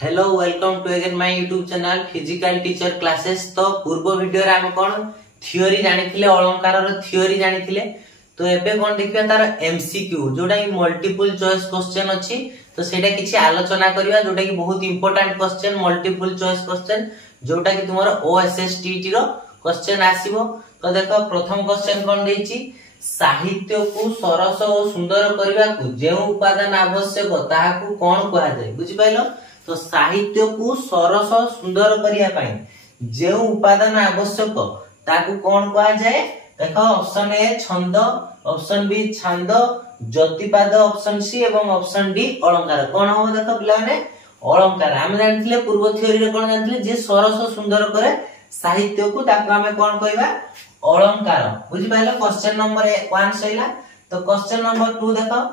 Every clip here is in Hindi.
Hello welcome to again my YouTube channel physical teacher classes. तो पूर्व वीडियो रे हम कोन थ्योरी जानिथिले अलंकार रो थ्योरी जानिथिले। तो एबे कोन देखिबा तार एमसीक्यू जोटा कि मल्टीपल चॉइस क्वेश्चन अछि। तो सेटा किछि आलोचना करिवा जोटा कि बहुत important question multiple choice question जोटा कि तुमरो ओएसएसटीटी रो क्वेश्चन आसीबो। तो देखो प्रथम क्वेश्चन कोन देछि साहित्य को सरस और सुंदर करबा को जे उपादान आवश्यक ताहाकू कोन कहा जाय बुझि पाइलो। तो साहित्य को सरस सुंदर करिया पई जे उपादान आवश्यक ताकू कोन कहा जाय। देखो ऑप्शन ए छंद, ऑप्शन बी छंद, ज्योतिपाद, ऑप्शन सी एवं ऑप्शन डी अलंकार। कोन हो देखो पिला माने अलंकार। हम जानथिले पूर्व थ्योरी रे कोन जानथिले जे सरस सुंदर करे साहित्य को ताकू हमें कोन कहबा अलंकार। बुझि पाइलो। Question number 1 सइला। तो क्वेश्चन नंबर 2 देखो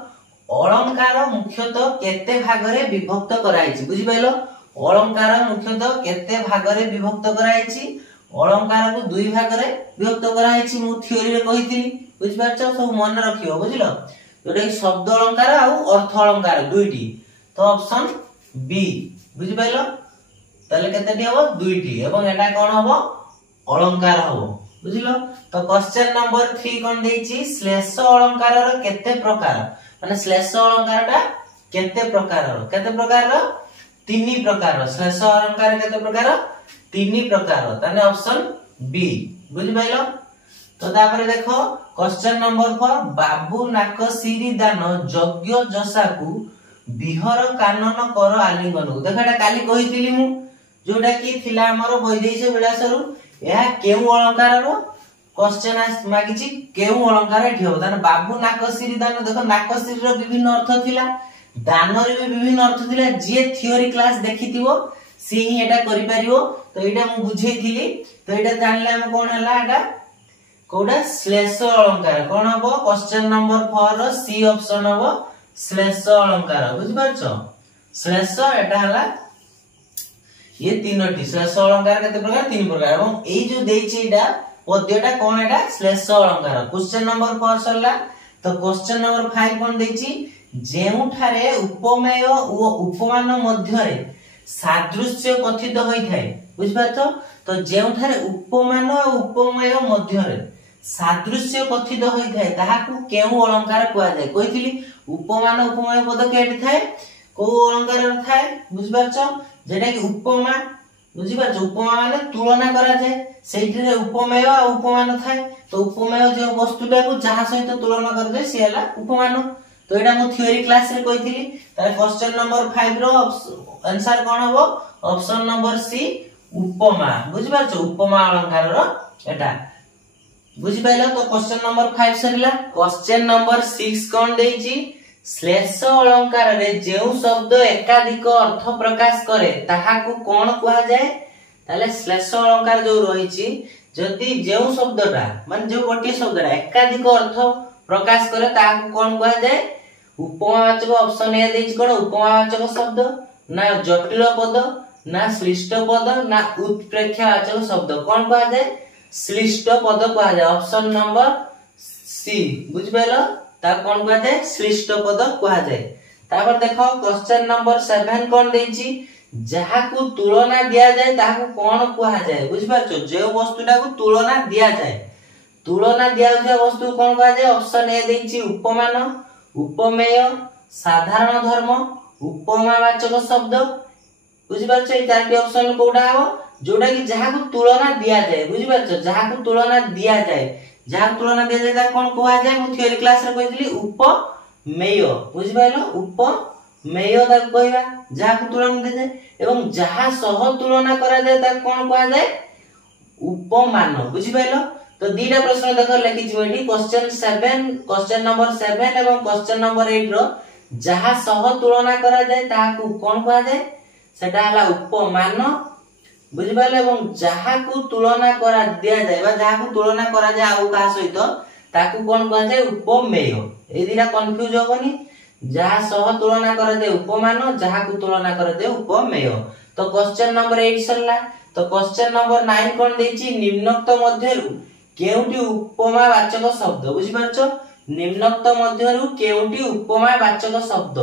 अलंकार मुख्यतः केते भागरे विभक्त कराइछि। बुझि पाइलो। अलंकार मुख्यतः केते भागरे विभक्त कराइछि। अलंकार को दुई भागरे विभक्त कराइछि मु थ्योरी रे कहिथिली। बुझि पाछो सब मन रखियो बुझिलो। जोटा शब्द अलंकार आ अर्थ अलंकार दुईटी। तो ऑप्शन बी बुझि पाइलो तले केतेटी हबो दुईटी एवं एटा कोन हबो अलंकार हबो बुझिलो। तो क्वेश्चन नंबर 3 कोन देछि श्लेष अलंकार रो केते प्रकार माने श्लेष अलंकार टा केते प्रकार रो तीन प्रकार। श्लेष अलंकार केते प्रकार तीन प्रकार ताने ऑप्शन बी बुझि पाइलो। तो तापर देखो क्वेश्चन नंबर 4 बाबू नाक सिरी दान यज्ञ जसाकू बिहर कानन कर आलिंगन। देखो एटा काली कहितिली मु जोटा की थिला हमर वैदेशिक विलासरु या केउ अलंकार रो क्वेश्चन मागिछि केउ अलंकार एठी हो ताने बाबू नाक सिरी दान। देखो नाक सिरी रो विभिन्न अर्थ थिला, दान रे भी विभिन्न अर्थ थिला। जे थ्योरी क्लास देखिथिबो सी ही एटा करि परिबो। तो एटा मु बुझेइथिली। तो एटा जानले हम कोन हला एटा कोडा श्लेष अलंकार कोन हबो क्वेश्चन नंबर 4 रो सी ऑप्शन हबो श्लेष अलंकार। बुझ पाछो श्लेष एटा हला ये तीनोटी श्लेष अलंकार केते प्रकार तीन प्रकार एवं एई जो देछि एटा पद्यटा कोन एटा श्लेष अलंकार। क्वेश्चन नंबर 4 सरला। तो क्वेश्चन नंबर 5 कोन देछि जेउठारे उपमेय ओ उपमान मध्य रे सादृश्य कथित होई थाए। बुझ पाछो। तो जेउठारे उपमान और उपमेय मध्य रे सादृश्य कथित होई थाए ताहाकू केउ अलंकार कहआ जाय। कहिथिली उपमान उपमेय पद केट थाए को अलंकार थाए। बुझ पाछो जेटा कि उपमा बुझि पाछो उपमा माने तुलना करा जाय सेठी उपमेय और उपमान थाए। तो उपमेय जे वस्तुटा को जहा सहित तुलना कर जाय से हला उपमान। तो एटा मु थ्योरी क्लास रे कहिथिली। तार क्वेश्चन नंबर 5 रो आंसर कोन हबो ऑप्शन नंबर सी उपमा। बुझि पाछो उपमा अलंकार रो एटा बुझि पाइलो। तो क्वेश्चन नंबर 5 सरिला। क्वेश्चन नंबर 6 कोन देछि श्लेष अलंकार रे जेउ शब्द एकाधिक अर्थ प्रकाश करे ताहाकू कोन कहा जाय। ताले श्लेष अलंकार जो रहिछि जदी जेउ शब्दटा माने जो गोटे शब्दटा एकाधिक अर्थ प्रकाश करे ताहाकू कोन कहा जाय। उपमावाचक ऑप्शन ए देछि कोन उपमावाचक शब्द ना जटिल पद ना श्लिष्ट पद ना उत्प्रेक्षावाचक शब्द कोन कहा जाय श्लिष्ट पद कहा जाय। ऑप्शन नंबर सी बुझ पाइलो ता कोन कहा जाय श्लिष्ट पद कहा जाय। तापर देखो क्वेश्चन नंबर 7 कोन देछि जाहाकू तुलना दिया जाय ताहाकू कोन कहा जाय। बुझ पाछो जे वस्तुटा को तुलना दिया जाय तुलना दिया जाय वस्तु कोन कहा जाय। ऑप्शन ए देछि उपमान, उपमेय, साधारण धर्म, उपमावाचक शब्द। बुझि पाछो ए चारटी ऑप्शन कोडा हो जोटा कि जाहाकू तुलना दिया जाय। बुझि पाछो जाहाकू तुलना दिया जाय जहा तुलना दिया जाय ता कोन कहा जाय। मु थ्योरी क्लास रे कहितली उपमेय। बुझि पाइलो उपमेय ता कहबा जहा तुलना दिया जाय एवं जहा सह तुलना करा जाय ता कोन कहा जाय उपमान। बुझि पाइलो। तो दीटा प्रश्न देखो लिखि छिबो एठी क्वेश्चन नंबर 7 एवं क्वेश्चन नंबर 8 रो जहा सह तुलना करा जाय ताहाकू कोन कहा जाय सेटा हला उपमान। बुझि पाइलो। एवं जहाकू तुलना करा दिया जाय बा जहाकू तुलना करा जाय आउ का सहित ताकू कोन कहा जाय उपमेय। ए दीटा कंफ्यूज होबनी जहा सह तुलना करा जाय उपमान जहाकू तुलना करा जाय उपमेय। तो क्वेश्चन नंबर 8 सरला। तो क्वेश्चन नंबर 9 कोन देछि निम्नोक्त मध्यरु केउटी उपमावाचक शब्द। बुझि पाछो निम्नोक्त मध्यरु केउटी उपमावाचक शब्द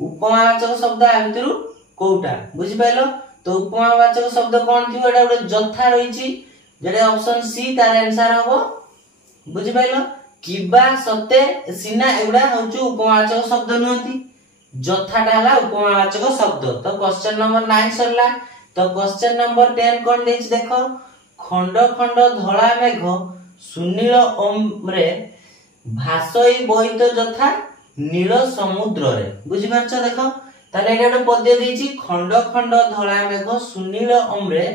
उपमावाचक शब्द आ भितरु कोउटा बुझि पाइलो तो उपमावाचक शब्द कोन थिबो एटा गोटे जथा रहिछि जेटा ऑप्शन सी तार आंसर हबो बुझि पाइलो किबा सते सिना एगुडा होछु उपमावाचक शब्द नहति जथाटा हला उपमावाचक शब्द तो क्वेश्चन नंबर 9 सरला तो क्वेश्चन नंबर 10 कोन देछि देखो खंड खंड धळा मेघ सुनील ओमरे भासई बोहित जथा नील समुद्र रे बुझि पारछ देखो ताले एटा पद्य देछि खंड खंड धळा मेघ सुनील ओमरे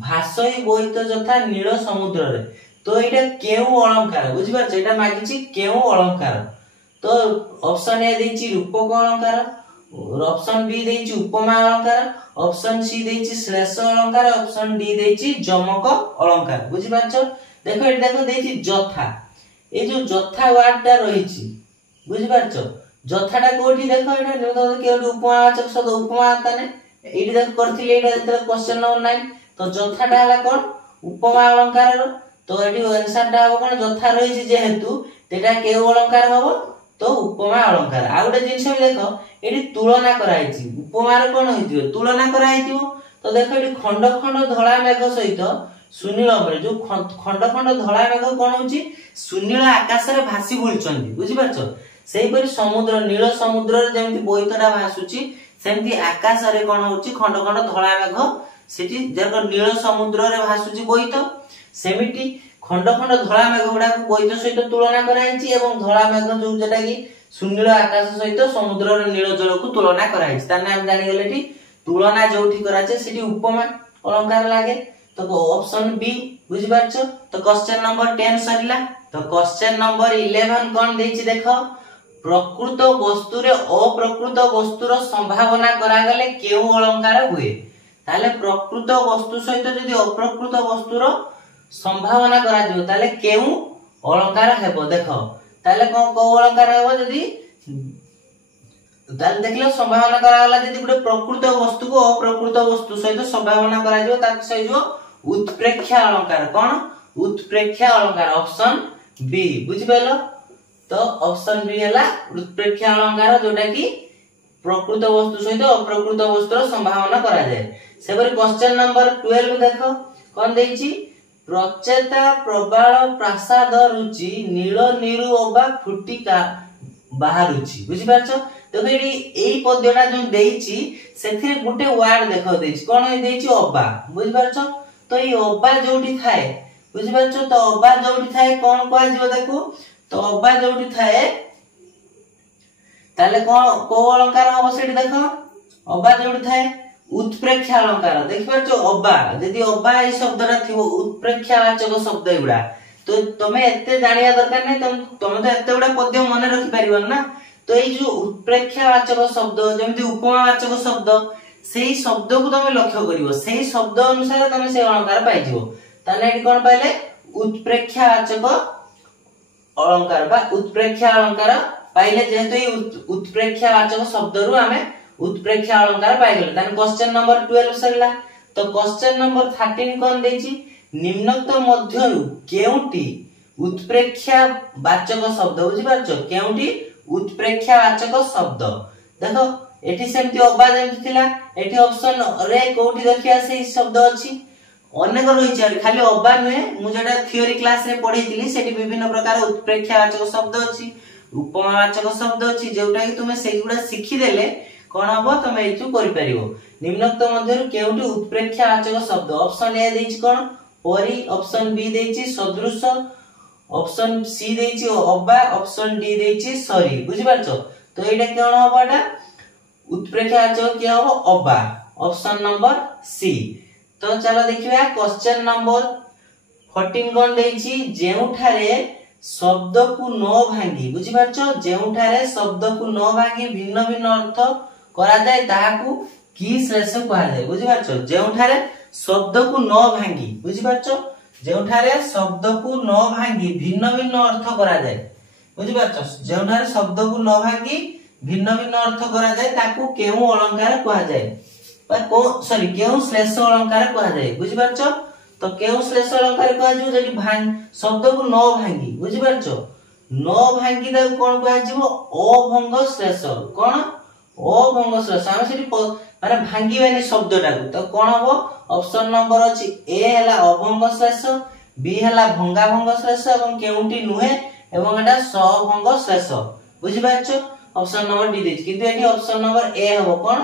भासई बोहित जथा नील समुद्र रे तो एटा केउ अलंकार बुझि पारछ एटा मागिछि केउ अलंकार तो ऑप्शन ए देछि रूपक अलंकार ऑप्शन बी देछि उपमा अलंकार ऑप्शन सी देछि श्लेष अलंकार ऑप्शन डी देछि जमक अलंकार बुझि पारछ देखो एटा देखो देछि जथा ए जो जथा वर्ड रही बुझी पारछ जथाटा कोठी देखो एटा देखो केउडी उपमावाचक शब्द उपमा ताने एडी देख करथिले एटा जेते क्वेश्चन नंबर 9 तो जथाटा हला कोन उपमा अलंकार रो तो एडी आंसरटा हो कोन जथा रही जेहेतु तेटा केउ अलंकार हबो तो उपमा अलंकार आ गोटे जिंस भी देखो एडी तुलना कराइछि उपमा रे कोन होइथिबो तुलना कराइथिबो तो देखो एडी खंड खंड धळा मेघ सहित सुनील ओमरे जो खंड खंड धळा मेघ कोन होछि सुनील आकाश रे भासी बुलचंदी बुझि पारछ सेही परि समुद्र नील समुद्र रे जेमति बोइतडा भासुची सेमति आकाश रे कोन होछि खंड खंड धळा मेघ सेठी जक नील समुद्र रे भासुची बोइत सेमिति खंड खंड धळा मेघ गुडा को बोइत सहित तुलना कराइछि एवं धळा मेघ जो जेटा कि सुनील आकाश सहित समुद्र रे नील जल को तुलना कराइछि ताने हम जानि गेलेठी तुलना जोठी कराचे सेठी उपमा अलंकार लागे तो ऑप्शन बी बुझि पारछ तो क्वेश्चन नंबर 10 सरिला तो क्वेश्चन नंबर 11 कोन देछि देखो प्रकृत वस्तु रे अप्रकृत वस्तुर संभावना करा गले केउ अलंकार हुए ताले प्रकृत वस्तु सहित यदि अप्रकृत वस्तुर संभावना करा दियो ताले केउ अलंकार हेबो देखो ताले को अलंकार हेबो यदि ताले देखलो संभावना करा गला यदि गुटे प्रकृत वस्तु को अप्रकृत वस्तु सहित संभावना करा दियो ता सही जो उत्प्रेक्षा अलंकार कोन उत्प्रेक्षा अलंकार ऑप्शन बी बुझि पाइलो तो ऑप्शन बी हला उत्प्रेक्षा अलंकार जोटा कि प्रकृत वस्तु सहित अप्रकृत वस्तुर संभावना करा जाय सेबरी क्वेश्चन नंबर 12 देखो कोन देछि प्रचेता प्रबाल प्रासाद रुचि नील निरु ओबा फुटिका बाहरुचि बुझि पारछ तो फेरी एई पद्यटा जो देछि सेथिरे गुटे वर्ड देखो देछि कोन देछि ओबा बुझि पारछ तो ई ओबा जोठी थाए बुझि पारछ तो ओबा जोठी थाए कोन कोआ जिवो देखो तो ओबा जोठी थाए ताले को अलंकार हो सेठी देखो ओबा जोठी थाए उत्प्रेक्षा अलंकार देखि पारछ ओबा यदि ओबा ए शब्दरा थिबो उत्प्रेक्षावाचक शब्द एगुडा तो तमे एते जानिया दरकार नै तमे तो एते गुडा पद्य मने रखि परिबन ना तो ए जो उत्प्रेक्षावाचक शब्द जेमति उपमावाचक शब्द सेही शब्द को तमे लक्ष्य करिवो सेही शब्द अनुसार तमे से अलंकार पाइ जिवो ताले एटी कोन पाइले उत्प्रेक्षावाचक अलंकार बा उत्प्रेक्षा अलंकार पाइले जेहेतु ए उत्प्रेक्षावाचक शब्द रु हमें उत्प्रेक्षा अलंकार पाइ गेल ताने क्वेश्चन नंबर 12 सरला तो क्वेश्चन नंबर 13 कोन देछि निम्नोक्त मध्यरु केउटी उत्प्रेक्षा वाचक शब्द बुझि पारछ केउटी उत्प्रेक्षा वाचक शब्द देखो एठी सेमति ओबा जेमति थिला एठी ऑप्शन रे कोठी देखिया से शब्द अछि अनेक रही छै खाली ओबा नुहे मु जेटा थ्योरी क्लास रे पढैतिली सेठी विभिन्न प्रकार उत्प्रेक्षा वाचक शब्द अछि उपमावाचक शब्द अछि जेउटा कि तुमे सेगुडा सिखि देले कोन हबो तमे एचु करि परिबो निम्नोक्त मध्यरु केउटी उत्प्रेक्षावाचक शब्द ऑप्शन ए देछि कोन परि ऑप्शन बी देछि सदृश ऑप्शन सी देछि ओबा ऑप्शन डी देछि सरी बुझि पारछो तो एटा कोन हबोटा उत्प्रेक्षावाचक के हबो ओबा ऑप्शन नंबर सी तो चलो देखिबा क्वेश्चन नंबर 14 कोन देछि जेउठारे शब्द को न भांगी बुझि पारछो जेउठारे शब्द को न भांगी भिन्न भिन्न अर्थ करा जाय ताहाकू की श्लेष कहा जाय बुझि पारछो जेउठारे शब्द को न भांगी बुझि पारछो जेउठारे शब्द को न भांगी भिन्न भिन्न अर्थ करा जाय बुझि पारछो जेउठारे शब्द को न भांगी भिन्न भिन्न अर्थ करा जाय ताकू केउ अलंकार कहा जाय बा को सॉरी केउ श्लेष अलंकार कहा जाय बुझि पारछो तो केउ श्लेष अलंकार कहा जो जेडी भांग शब्द को न भांगी बुझि पारछो न भांगी दा कोन कहा जिवो अभंग श्लेष कोन अभंग श्लेष आम से माने भांगिबानी शब्दटा तो कौन हम ऑप्शन नंबर अछि ए हैला अभंग श्लेष बी हैला भंगाभंग श्लेष एवं केउंटी नुहे एवं एटा सभंग श्लेष बुझि पाछो ऑप्शन नंबर डी देछि किंतु एठी ऑप्शन नंबर ए हबो कोन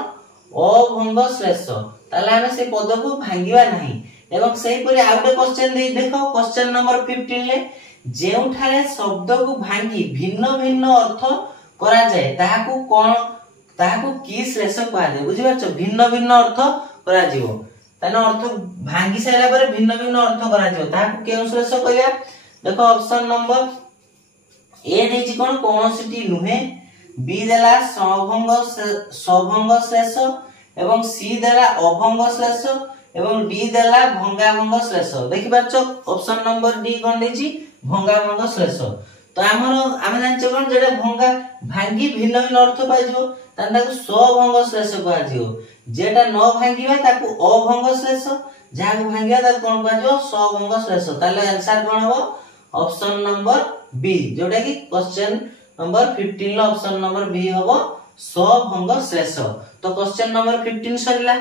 अभंग श्लेष ताले हम से पद को भांगिबा नाही एवं सही परि आउटे क्वेश्चन दे देखो क्वेश्चन नंबर 15 ले जेउठारे शब्द को भांगी भिन्न भिन्न अर्थ करा जाय ताहाकू कोन ताहाकू की श्लेष कहा जाय बुझि पाछो भिन्न भिन्न अर्थ करा जिवो ताने अर्थ भांगी साइला पर भिन्न भिन्न अर्थ करा जिवो ताहाकू केउ श्लेष कहया देखो ऑप्शन नंबर ए देछि कोन कोनोसिटी नुहे बी देला सभंग श्लेष एवं सी देला अभंग श्लेष एवं डी देला भंगाभंग श्लेष देखि पाछो ऑप्शन नंबर डी कोन देछि भंगाभंग श्लेष तो आम जान कोन जेटा भंगा भांगी भिन्न भिन्न अर्थ पाइजो ताको सभंग श्लेष कहा जिवो जेटा न भांगीबा ताको अभंग श्लेष जाको भांगीबा ताको कोन कहा जिवो सभंग श्लेष ताले आंसर कोन हो ऑप्शन नंबर बी जोटा कि क्वेश्चन नंबर 15 लो ऑप्शन नंबर बी हो सभंग श्लेष तो क्वेश्चन नंबर 15 सरिला।